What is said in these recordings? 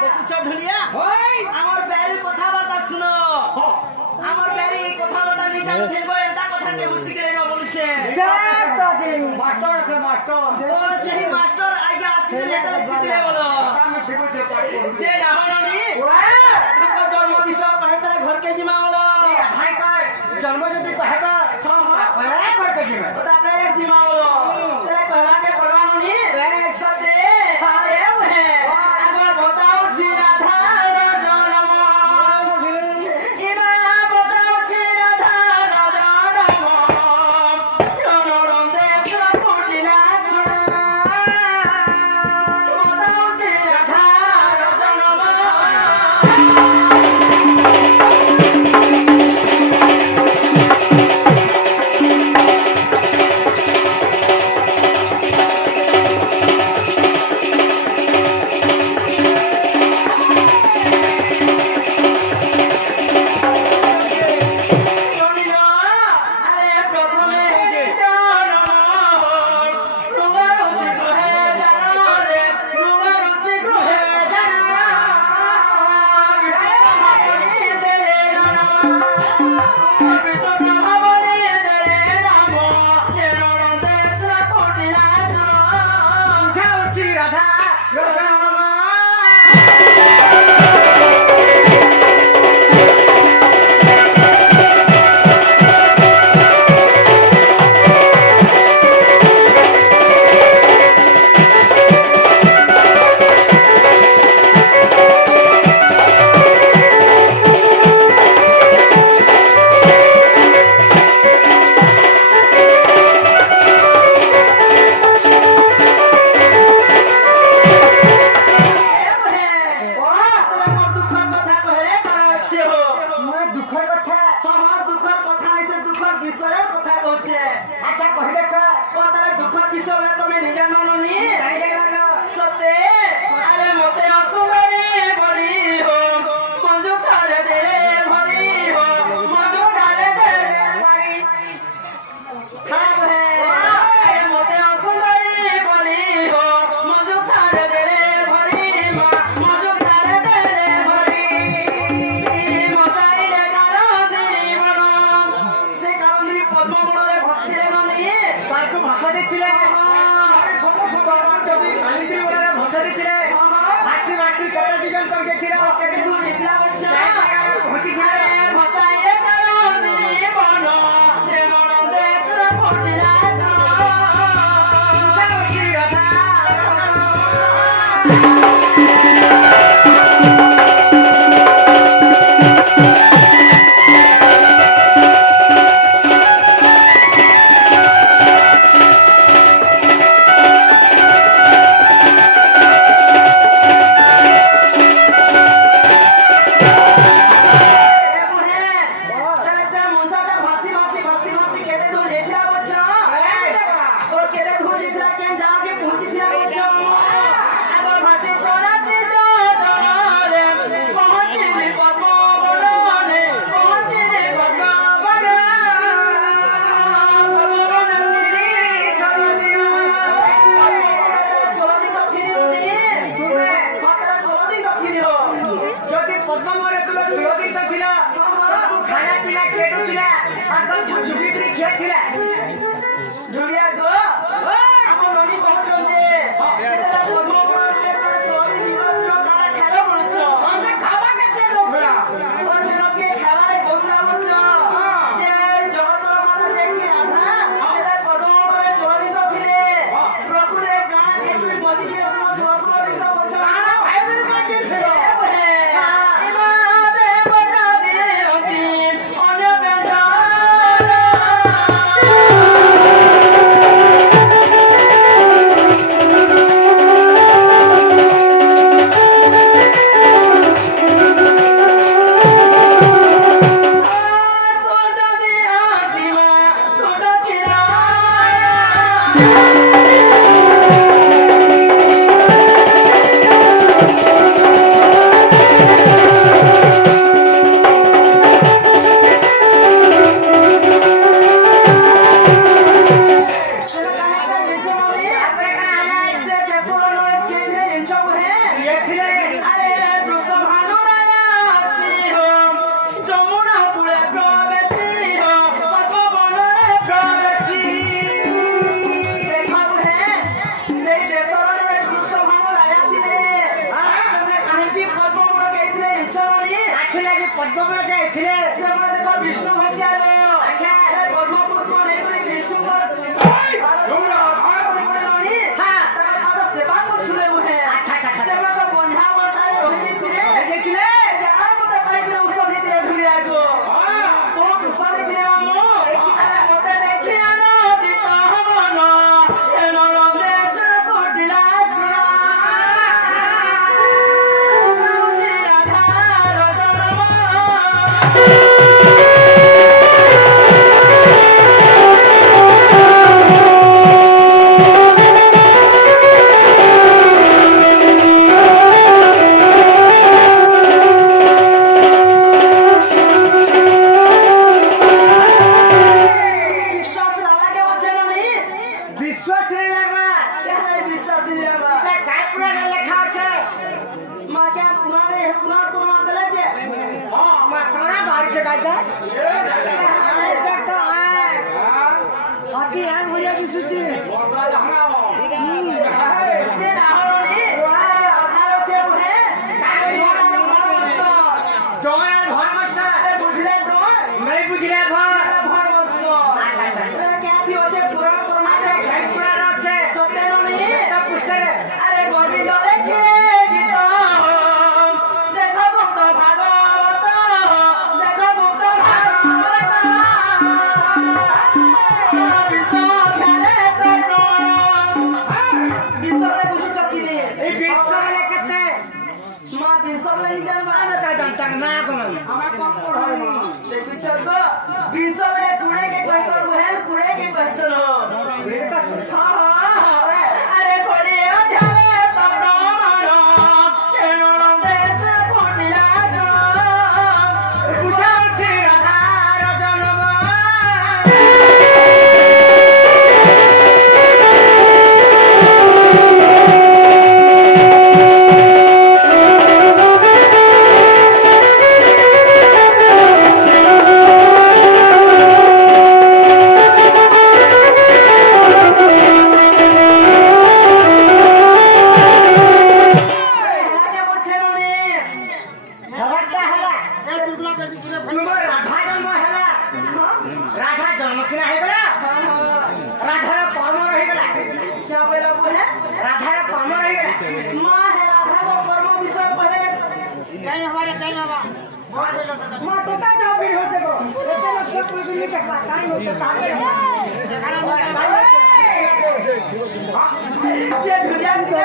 দেখুছ ঢুলিয়া আমার ব্যারি কথাবার্তা শুনো আমার ব্যারি কথাবার্তা নিয়ে যাবো দেখবো এটা কথা কে বুঝি করে না বলছে মাস্টার আছে মাস্টার ও সেই মাস্টার আগে আসছে লেটার শিখলে বলো যে রাবণনি তার জন্ম বিষয় পাইছলে ঘরকে জিমা বলো হাই কার জন্ম যদি পাহেবা হ্যাঁ করতে দিবে তারপরে জিমা বলো তাহলে কহাকে বলবানি সাথে এও হে আবার বতাও জি রাধা জনম ইমা বতাও জি রাধা জনম জনরন্দে কোটিলা ছুড়া বতাও জি রাধা জনম पद्मपुर जाइथिले से मैं देखो विष्णु भक्तिया लो अच्छा पद्म पुष्प नहीं कोई विष्णु हां सेवा करथुले मुहे अच्छा सेवा तो बंधा बंधा रहि जाइथिले जा मते पाइके औषध दिते ढुलिया को तो औषध दिले मामू मते देखि आनो दिता हमनो एनो रंदेश कोटिला सा तुझे आधार दरमा विश्वास नहीं लगा विश्वास नहीं लगा काय पूरा लिखा छे मां क्या पुराने पुराण दले जे मां कौना बाहर से गाय तो हाथी हैंग हो जाएगी सूची जे नाहरोनी आधारो छे मुहे डोया भर मत बुझले तो नहीं बुझले भर भर बसो अच्छा क्या थी होचे पुराण अच्छा काय पूरा रचे सतेरोनी तब पुस्तक अरे गोविंद रे के गीत देखो गुप्त भागवत देखो गुप्त भागवत विश्व ध्याने विश्व रे बुझु चकी रे ए विश्व में कितने मां विश्व रे निजन मैं का जानता ना कोन हमें कम पढ़ाई देखि चलो विश्व रे कुड़े के क्वेश्चन बुहेल कुड़े के क्वेश्चन अरे कोड़े अध्यावे तब्राण एनो रंदेश कोटिला जा पूछा छे आधार जन्म लागे पूछे रे खबरटा हला तुम राधा जन्म हला राधा जन्म से है गला राधा रा कर्म रही गला क्या बोला बोले राधा रा कर्म रही गला मां है राधा को कर्म विषय पढ़े मां तो का जाओ भी होते को ऐसे लोग सब कुछ नहीं कर पाता है होते ताके ये दुनिया के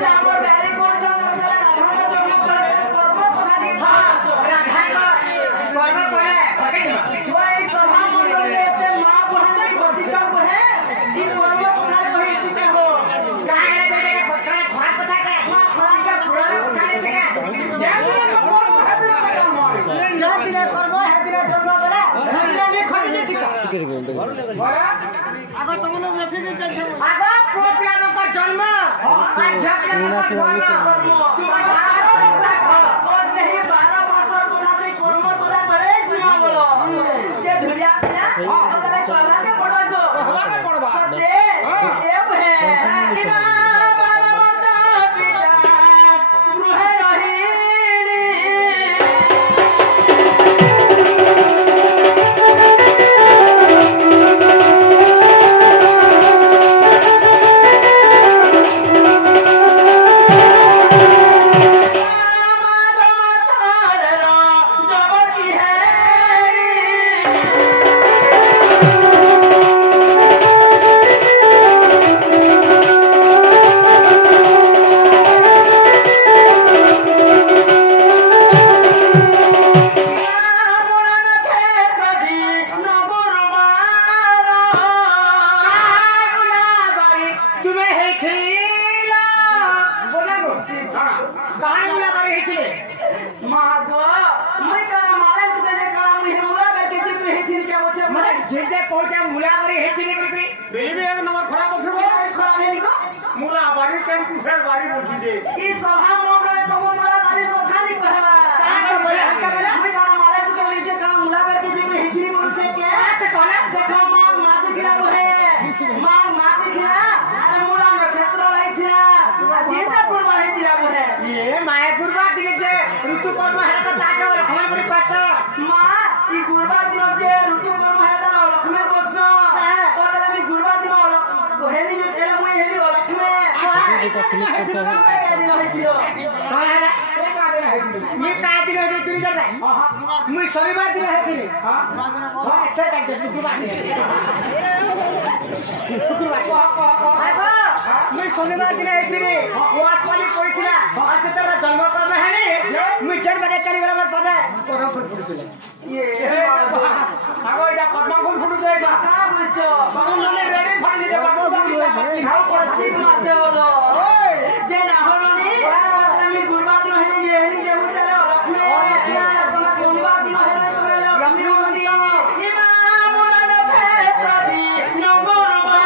साबर बैरी को चल राधा को जन्म करे कर्म खाली हां राधा का कर्म करे भगे वही सभा मंडल में ते मां बहन बसी चल है इन कर्म खाली वही सीखे हो काहे लगे पक्का खराब कथा के मां खराब का पुराना कथा नहीं छे क्या करे तो कर्म है दिन का काम जो दिने कर्म है दिने कर्म बोला दिने नहीं खड़ी जे ठीक अगर तुमने मैसेज कर आगो पोपलानो का जन्म आज झपलानो का कर्म तुम्हारा और सही 12 वर्ष बोला से कर्म बोला करे जीवा बोलो के ढुलिया पिया मतलब कहवा के पड़वा दो सत्य एव है कि 12 वर्ष पिता गृह रही जिंदे पहुंचा मुलाबारी हेतिने बिबी बेबी एक नंबर खराब আছে मुला बारी केन कुफेर बारी उठी दे ई सभा मंडले तो मुला बारी तो खाली कहवा का बोले हल्का बोले मैं जाना माले तो लीजिए का मुला बारी के जी हिजरी बोल से के से कहला देखो मां मासे खिला बोले मां मासे खिला अरे मुला में क्षेत्र लाई थिला जिंदा पुरवा है थिला बोले ये माया गुरबा दिने जे ऋतु कर्म है तो ताके लखमन बड़ी पास মা ই গুরবা দিন যে ঋতু কর্ম হেতা লক্ষ্মীর বস ওদলা মি গুরবা দিন হেলি যে এলা মই হেলি লক্ষ্মী দিন হইছিল कौन है मैं का दिन है तुरी जर भाई मैं शनिवार दिन है दिन हां अच्छा का शुक्रवार आगो मैं शनिवार दिन है दिन वो आत्माली কইছিলা আজকে তোরা জন্ম কর্ম है नहीं मैं जड़ बड़े चली गला पर पता कोन फुट फुटছিল আগো এটা কদমা ফুল ফুটু যায় না কা বুঝছো সগন মানে রেডি ফাড়ি দে বাবু খাও পশ্চিম মাসে হলো যে না হলো নি আমি গুরবা দিন হেলি যে মুতালে লক্ষ্মী তোমার সোমবার দিন হেলে তুমি লক্ষ্মী মন্দির ইমাম মুনাফে প্রতি নগরবা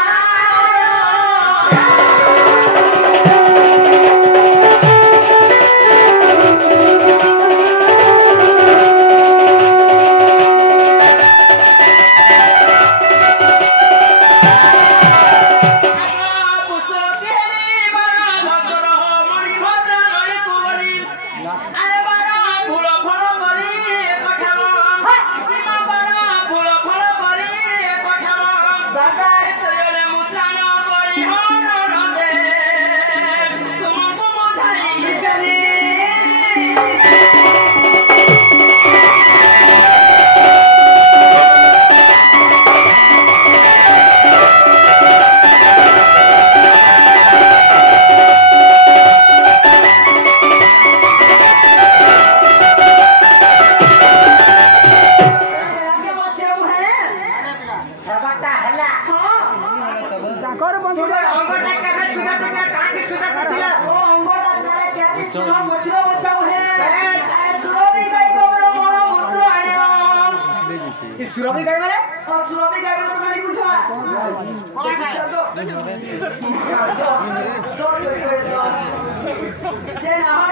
सुरभि गई वाले सुरभि गई तो मैंने पूछा जे ना